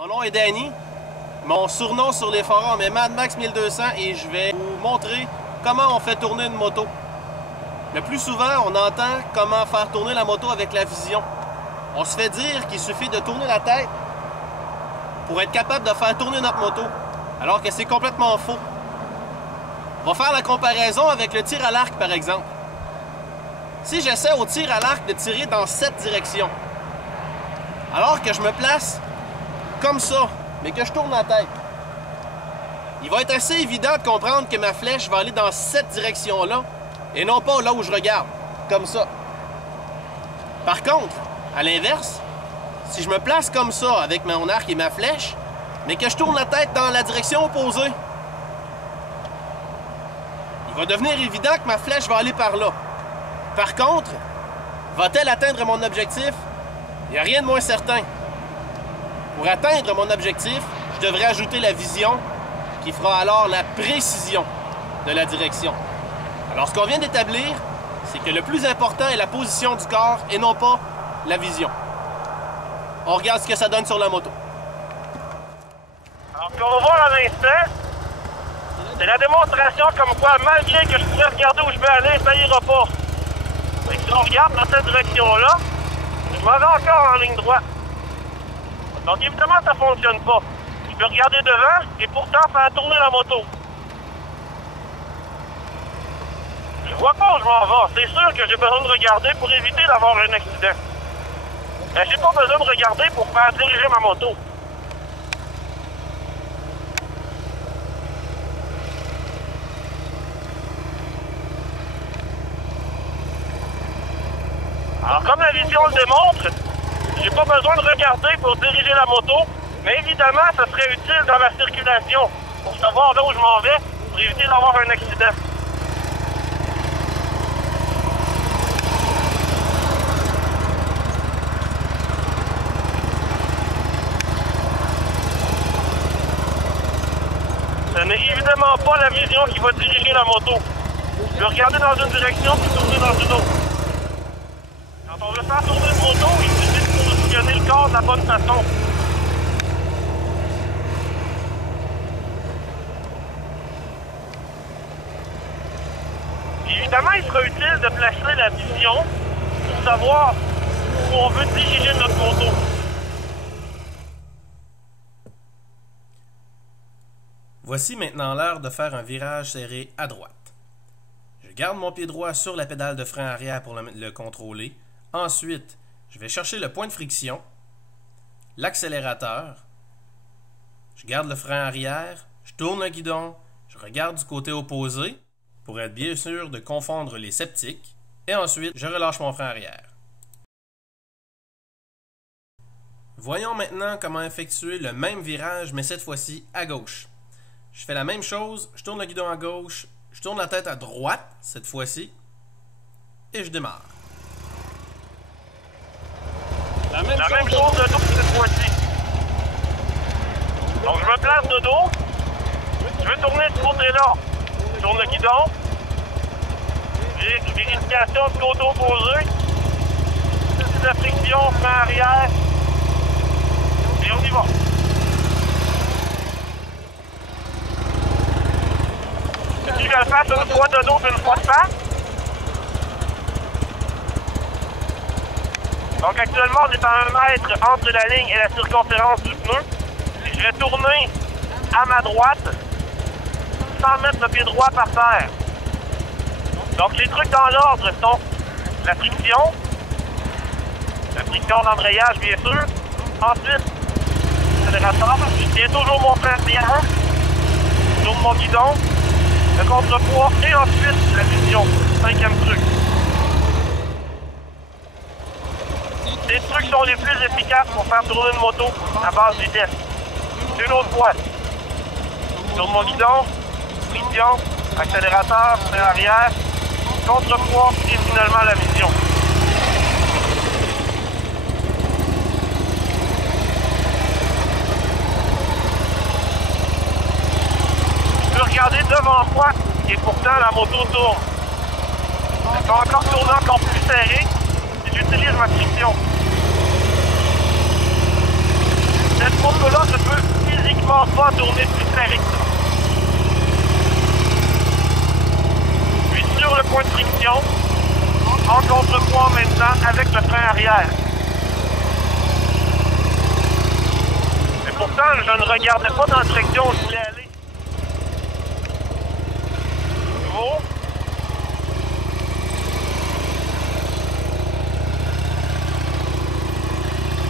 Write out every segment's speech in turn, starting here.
Mon nom est Danny. Mon surnom sur les forums est Mad Max 1200 et je vais vous montrer comment on fait tourner une moto. Le plus souvent, on entend comment faire tourner la moto avec la vision. On se fait dire qu'il suffit de tourner la tête pour être capable de faire tourner notre moto, alors que c'est complètement faux. On va faire la comparaison avec le tir à l'arc, par exemple. Si j'essaie au tir à l'arc de tirer dans cette direction, alors que je me place comme ça, mais que je tourne la tête, il va être assez évident de comprendre que ma flèche va aller dans cette direction-là et non pas là où je regarde, comme ça. Par contre, à l'inverse, si je me place comme ça avec mon arc et ma flèche, mais que je tourne la tête dans la direction opposée, il va devenir évident que ma flèche va aller par là. Par contre, va-t-elle atteindre mon objectif? Il n'y a rien de moins certain. Pour atteindre mon objectif, je devrais ajouter la vision qui fera alors la précision de la direction. Alors, ce qu'on vient d'établir, c'est que le plus important est la position du corps et non pas la vision. On regarde ce que ça donne sur la moto. Alors, ce qu'on va voir à l'instant, c'est la démonstration comme quoi, malgré que je pourrais regarder où je vais aller, ça ira pas. Et si on regarde dans cette direction-là, je m'en vais encore en ligne droite. Donc évidemment, ça fonctionne pas. Je peux regarder devant et pourtant faire tourner la moto. Je vois pas où je m'en vais. C'est sûr que j'ai besoin de regarder pour éviter d'avoir un accident. Mais j'ai pas besoin de regarder pour faire diriger ma moto. Alors comme la vision le démontre, j'ai pas besoin de regarder pour diriger la moto, mais évidemment, ça serait utile dans la circulation pour savoir là où je m'en vais, pour éviter d'avoir un accident. Ce n'est évidemment pas la vision qui va diriger la moto. Je vais regarder dans une direction puis tourner dans une autre. Quand on veut faire tourner une moto, il suffit de positionner le corps de la bonne façon. Évidemment, il sera utile de placer la vision pour savoir où on veut diriger notre moto. Voici maintenant l'heure de faire un virage serré à droite. Je garde mon pied droit sur la pédale de frein arrière pour le contrôler. Ensuite, je vais chercher le point de friction, l'accélérateur, je garde le frein arrière, je tourne le guidon, je regarde du côté opposé pour être bien sûr de confondre les septiques et ensuite je relâche mon frein arrière. Voyons maintenant comment effectuer le même virage mais cette fois-ci à gauche. Je fais la même chose, je tourne le guidon à gauche, je tourne la tête à droite cette fois-ci et je démarre. La même chose de dos cette fois-ci. Donc je me place de dos. Je vais tourner de ce côté-là. Je tourne le guidon. Vérification de côté opposé. C'est la friction, frein arrière. Et on y va. Si je le fasse une fois de dos et une fois de face. Donc actuellement, on est à 1 mètre entre la ligne et la circonférence du pneu. Je vais tourner à ma droite sans mettre le pied droit par terre. Donc les trucs dans l'ordre sont la friction d'embrayage bien sûr. Ensuite, l'accélérateur. Je tiens toujours mon frein arrière. Je tourne mon guidon, le contrepoids et ensuite la vision. 5e truc. Les trucs sont les plus efficaces pour faire tourner une moto à basse vitesse. Une autre fois. Sur mon guidon, friction, accélérateur, frein arrière, contrepoids et finalement la vision. Je peux regarder devant moi et pourtant la moto tourne. Elle va encore tourner encore plus serré si j'utilise ma friction. Cette moto-là ne peut physiquement pas tourner plus serré que ça. Puis sur le point de friction, en contrepoids maintenant avec le frein arrière. Mais pourtant, je ne regardais pas dans la direction où je voulais aller. Nouveau.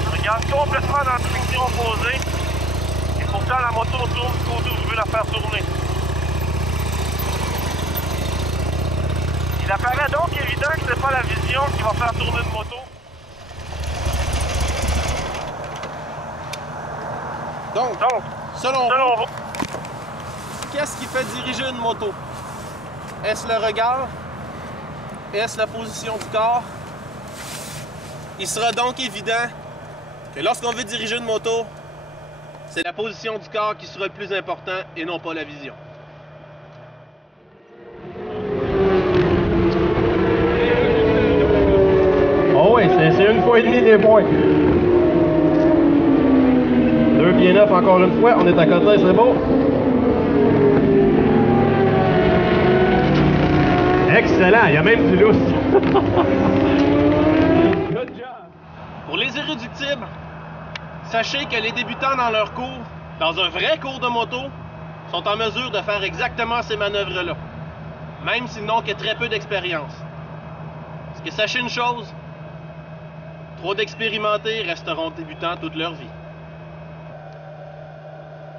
Je regarde complètement dans la direction opposée. Et pourtant, la moto tourne du côté où je veux la faire tourner. Il apparaît donc évident que ce n'est pas la vision qui va faire tourner une moto. Donc, selon vous, qu'est-ce qui fait diriger une moto? Est-ce le regard? Est-ce la position du corps? Il sera donc évident que lorsqu'on veut diriger une moto, c'est la position du corps qui sera le plus important et non pas la vision. Oh oui, c'est une fois et demie des points. 2 pieds 9 encore une fois, on est à côté, c'est beau. Excellent, il y a même du lousse. Good job. Pour les irréductibles, sachez que les débutants dans leur cours, dans un vrai cours de moto, sont en mesure de faire exactement ces manœuvres-là, même s'ils n'ont que très peu d'expérience. Parce que sachez une chose, trop d'expérimentés resteront débutants toute leur vie.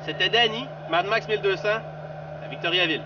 C'était Danny, Mad Max 1200, à Victoriaville.